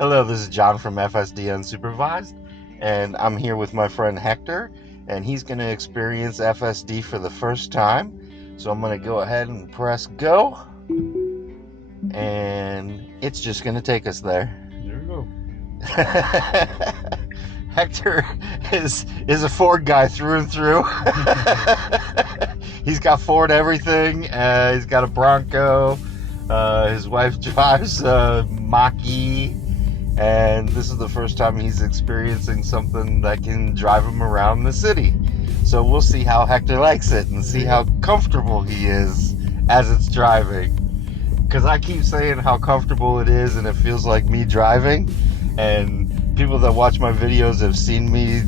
Hello, this is John from FSD Unsupervised, and I'm here with my friend Hector, and he's going to experience FSD for the first time. So I'm going to go ahead and press go, and it's just going to take us there. There we go. Hector is a Ford guy through and through. He's got Ford everything. He's got a Bronco. His wife drives a Mach-E. And this is the first time he's experiencing something that can drive him around the city. So we'll see how Hector likes it and see how comfortable he is as it's driving. Because I keep saying how comfortable it is and it feels like me driving. And people that watch my videos have seen me,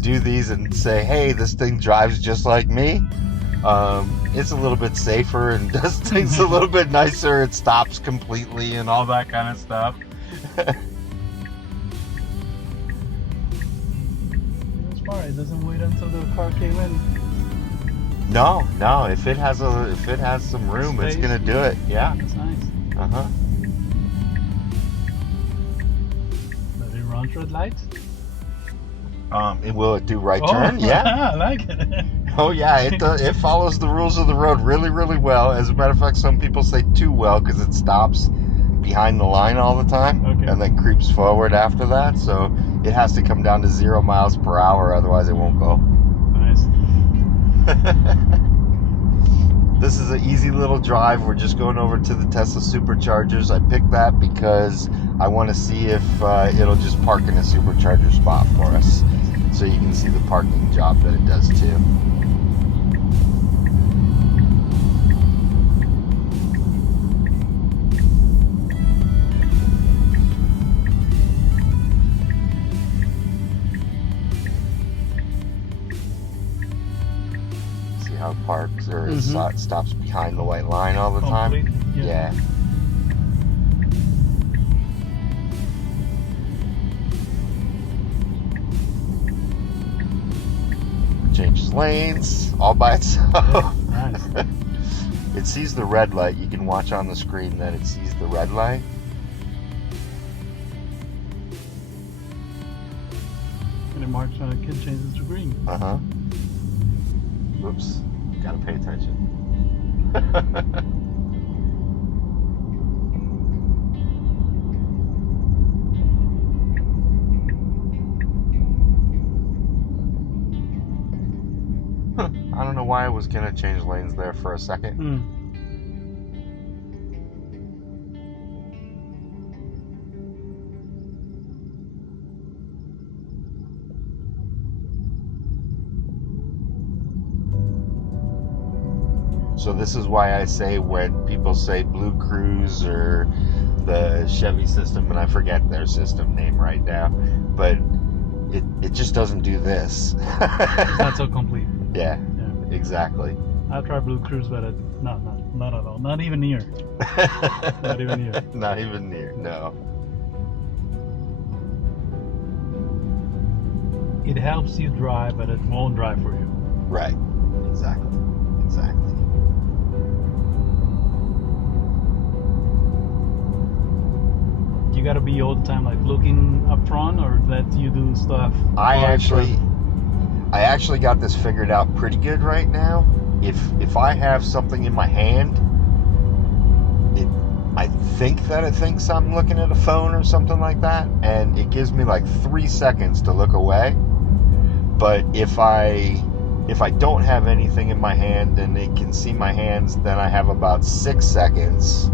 do these and say, hey, this thing drives just like me. It's a little bit safer and does things a little bit nicer. It stops completely and all that kind of stuff. It doesn't wait until the car came in. No. If it has some room, Space. It's gonna do it. Yeah. That's nice. Does it run red lights? Will it do right turn? Yeah. I like it. Oh yeah. It follows the rules of the road really, really well. As a matter of fact, some people say too well because it stops behind the line all the time and then creeps forward after that. So it has to come down to 0 miles per hour, otherwise it won't go. Nice. This is an easy little drive. We're just going over to the Tesla superchargers. I picked that because I want to see if it'll just park in a supercharger spot for us, so you can see the parking job that it does too. How it parks or stops behind the white line all the time. Yeah. Changes lanes all by itself. Yeah, nice. It sees the red light. You can watch on the screen that it sees the red light. And it marks when a kid changes to green. Whoops. Gotta pay attention. I don't know why I was gonna change lanes there for a second. So this is why I say when people say Blue Cruise or the Chevy system, and I forget their system name right now, but it just doesn't do this. It's not so complete. Yeah, exactly. I tried Blue Cruise, but not at all. Not even near. Not even near. Not even near, no. It helps you drive, but it won't drive for you. Right, exactly. You gotta be all the time like looking up front, or that you do stuff. I actually got this figured out pretty good right now. If I have something in my hand, I think that it thinks I'm looking at a phone or something like that, and it gives me like 3 seconds to look away. But if I don't have anything in my hand and it can see my hands, then I have about 6 seconds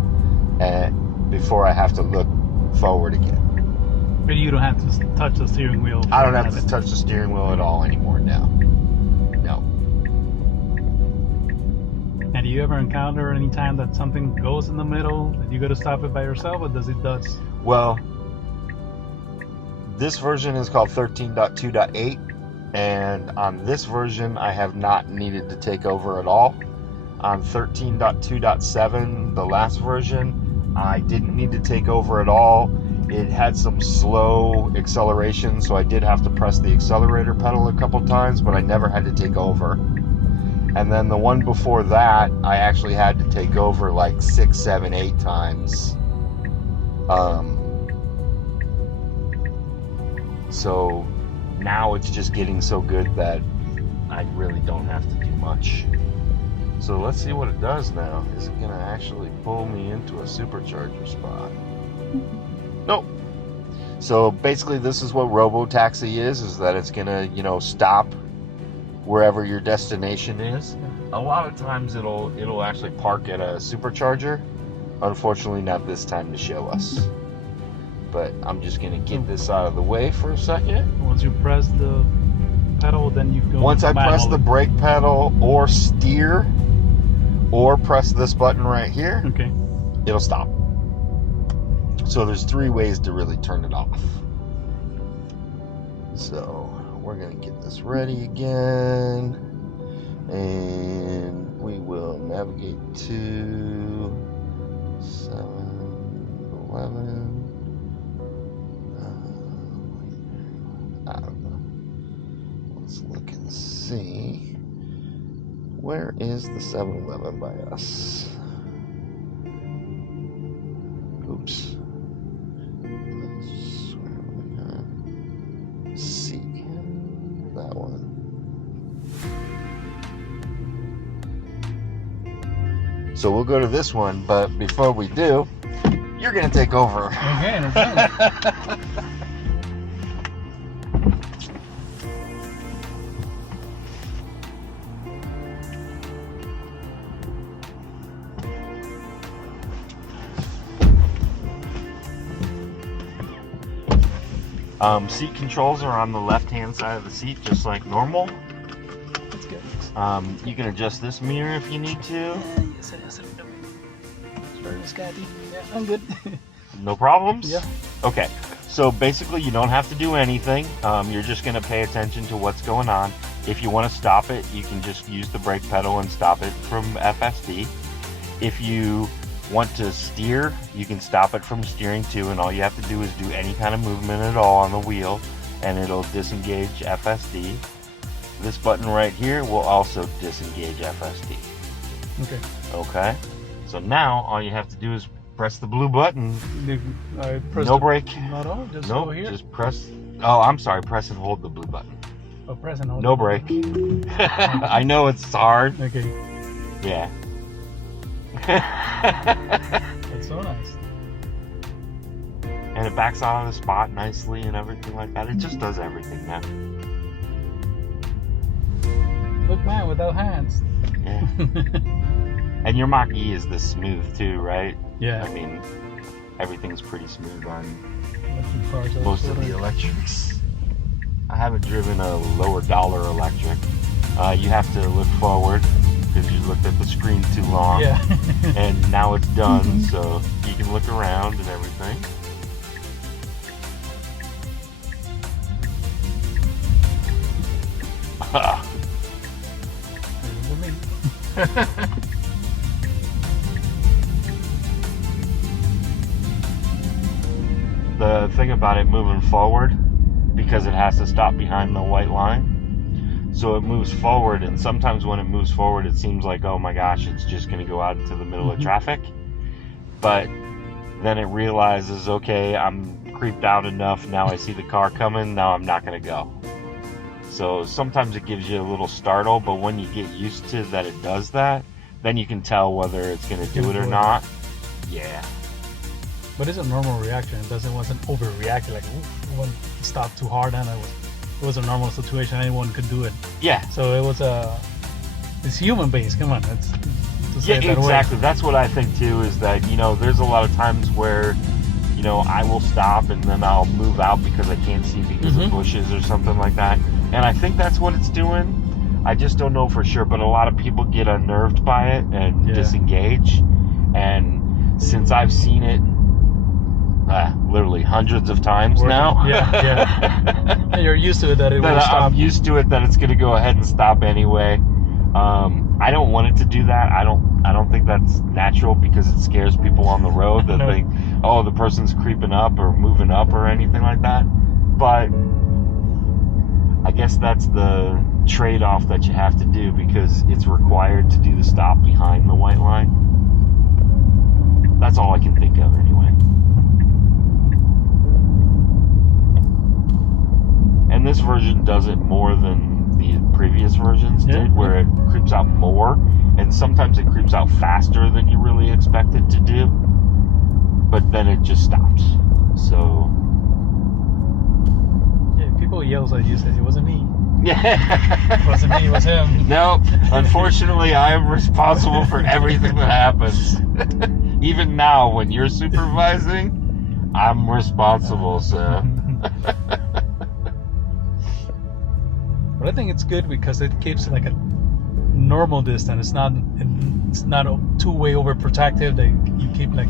before I have to look forward again. But you don't have to touch the steering wheel. I don't have to touch the steering wheel at all anymore now. No. And do you ever encounter any time that something goes in the middle that you got to stop it by yourself, or does it? Well, this version is called 13.2.8, and on this version I have not needed to take over at all. On 13.2.7, the last version, I didn't need to take over at all. It had some slow acceleration, so I did have to press the accelerator pedal a couple times, but I never had to take over. And then the one before that, I actually had to take over like 6, 7, 8 times. So now it's just getting so good that I really don't have to do much. So let's see what it does now. Is it gonna actually pull me into a supercharger spot? Nope. So basically this is what robo-taxi is that it's gonna, stop wherever your destination is. A lot of times it'll actually park at a supercharger. Unfortunately not this time to show us. But I'm just gonna get this out of the way for a second. Once you press the pedal, then you go. Once I press the brake pedal or steer or press this button right here, okay, it'll stop. So there's 3 ways to really turn it off. So we're gonna get this ready again, and we will navigate to 7-Eleven. I don't know. Let's look and see. Where is the 7-Eleven by us? Oops. C. That one. So we'll go to this one, but before we do, you're gonna take over. Okay. Seat controls are on the left-hand side of the seat, just like normal. That's good. You can adjust this mirror if you need to. Yes. Sorry, Scotty. Yeah, I'm good. No problems? Yeah. Okay, so basically you don't have to do anything. You're just going to pay attention to what's going on. If you want to stop it, you can just use the brake pedal and stop it from FSD. If you want to steer, you can stop it from steering too, and all you have to do is do any kind of movement at all on the wheel and it'll disengage FSD. This button right here will also disengage FSD. Okay, so now all you have to do is press the blue button. No brake. Not all, just nope, over here. just press. Oh, I'm sorry, press and hold the blue button. Oh, press and hold. No brake. I know it's hard. Okay. Yeah. That's so nice. And it backs out of the spot nicely and everything like that. It just does everything now. Look, man, without hands. Yeah. And your Mach-E is this smooth too, right? Yeah. I mean, everything's pretty smooth on Electric cars, most of the electrics. I haven't driven a lower dollar electric. You have to look forward because you looked at the screen too long. Yeah. And now it's done, so you can look around and everything. The thing about it moving forward, because it has to stop behind the white line, so it moves forward, and sometimes when it moves forward it seems like, oh my gosh, it's just going to go out into the middle of traffic, but then it realizes, okay, I'm creeped out enough, now I see the car coming, now I'm not going to go. So sometimes it gives you a little startle, but when you get used to that it does that, then you can tell whether it's going to do it or not. Yeah. But it's a normal reaction. It wasn't overreacting, like, one stopped too hard, and it was a normal situation. Anyone could do it. Yeah. So it's human based. Come on, it's to say yeah, it that exactly. way. That's what I think too. Is that there's a lot of times where I will stop and then I'll move out because I can't see because of bushes or something like that. And I think that's what it's doing. I just don't know for sure. But a lot of people get unnerved by it and disengage. And since I've seen it literally hundreds of times now. Yeah. You're used to it that it will stop. I'm used to it that it's going to go ahead and stop anyway. I don't want it to do that. I don't think that's natural because it scares people on the road that think, oh, the person's creeping up or moving up or anything like that. But I guess that's the trade-off that you have to do because it's required to do the stop behind the white line. That's all I can think of anyway. this version does it more than the previous versions did, where it creeps out more, and sometimes it creeps out faster than you really expect it to do, but then it just stops. So yeah, people yell at you, say it wasn't me. yeah, It wasn't me, it was him. no, unfortunately I am responsible for everything that happens. Even now when you're supervising, I'm responsible, so But I think it's good because it keeps like a normal distance. It's not a two-way overprotective. You keep like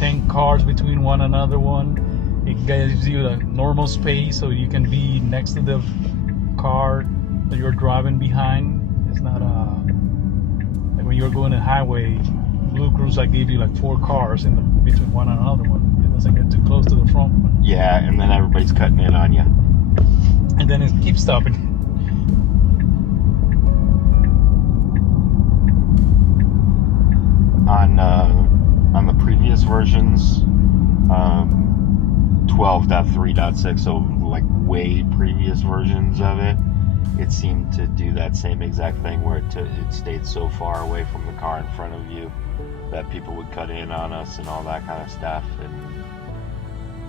10 cars between one another one. It gives you a normal space so you can be next to the car that you're driving behind. It's not like when you're going on the highway, Blue Cruise like give you like 4 cars in between one and another one. It doesn't get too close to the front one. yeah, and then everybody's cutting in on you. And then it keeps stopping. On the previous versions, 12.3.6, so like way previous versions of it, it seemed to do that same exact thing where it stayed so far away from the car in front of you that people would cut in on us and all that kind of stuff. And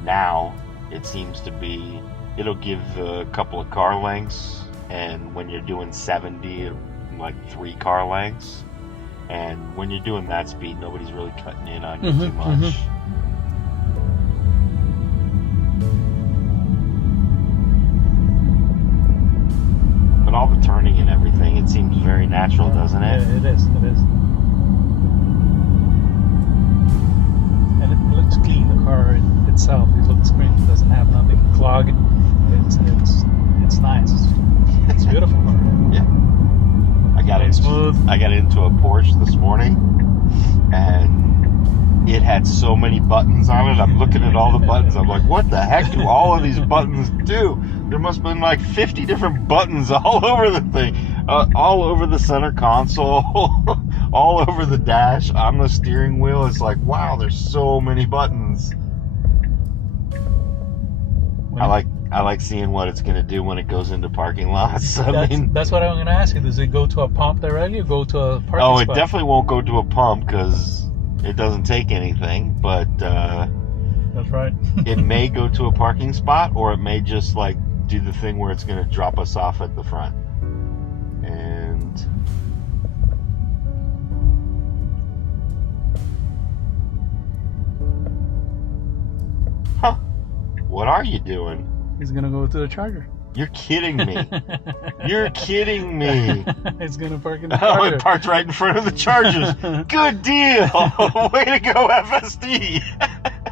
now it seems to be, it'll give a couple of car lengths, and when you're doing 70, like 3 car lengths. And when you're doing that speed, nobody's really cutting in on you too much. But all the turning and everything, it seems very natural, doesn't it? Yeah, it is. It is. And it looks clean. The car itself, it looks clean. It doesn't have nothing clogged. It's nice. It's a beautiful car. Yeah. I got into a Porsche this morning, and it had so many buttons on it. I'm looking at all the buttons. I'm like, what the heck do all of these buttons do? There must have been like 50 different buttons all over the thing, all over the center console, all over the dash, on the steering wheel. It's like, wow, there's so many buttons. I like seeing what it's going to do when it goes into parking lots. That's what I'm going to ask you. Does it go to a pump directly or go to a parking spot? Oh, it definitely won't go to a pump because it doesn't take anything, but that's right. it may go to a parking spot, or it may just like do the thing where it's going to drop us off at the front. And what are you doing? He's gonna go to the charger. You're kidding me. You're kidding me. It's gonna park in the Oh, charger. it parked right in front of the Chargers. Good deal. Way to go, FSD.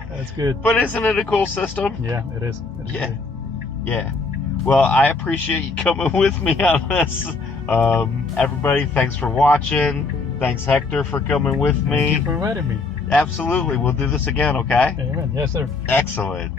That's good. But isn't it a cool system? Yeah, it is. Yeah. Great. Yeah. Well, I appreciate you coming with me on this. Everybody, thanks for watching. Thanks, Hector, for coming with me. Thank you for inviting me. Absolutely. We'll do this again, okay? Amen. Yes, sir. Excellent.